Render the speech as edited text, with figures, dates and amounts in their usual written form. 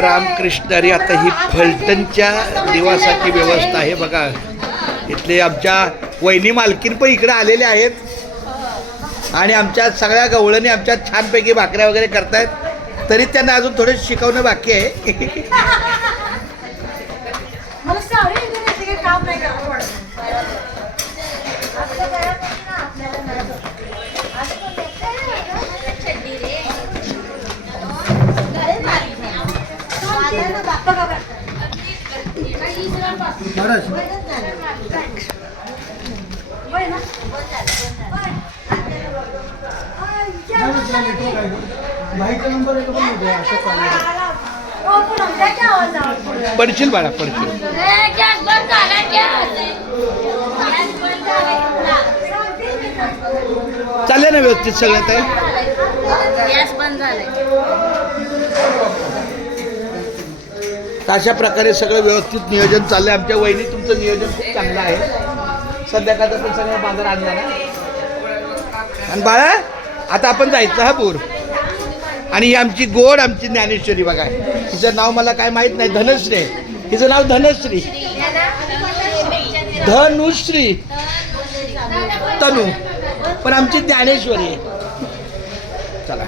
रामकृष्ण हरी. आता ही फलटणच्या निवासाची व्यवस्था आहे बघा. इथले आमच्या वहिनी मालकीन पण इकडे आलेले आहेत आणि आमच्या सगळ्या गवळणी आमच्या छानपैकी भाकऱ्या वगैरे करतायत. तरी त्यांना अजून थोडं शिकवणं बाकी आहे. पडशील बाळा पडशील. चाललंय ना व्यवस्थित सगळं ते. अशा प्रकारे सगळं व्यवस्थित नियोजन चाललंय. आमच्या वहिनी तुमचं नियोजन खूप चांगलं आहे. संध्याकाळचा पण सगळं बाजार आणला ना. आणि बाळा आता आपण जायचं हा पूर. आणि ही आमची गोड आमची ज्ञानेश्वरी बघा. हिचं नाव मला काय माहित नाही. धनश्री. हिचं नाव धनश्री. धनुश्री तनू पण आमची ज्ञानेश्वरी आहे. चला.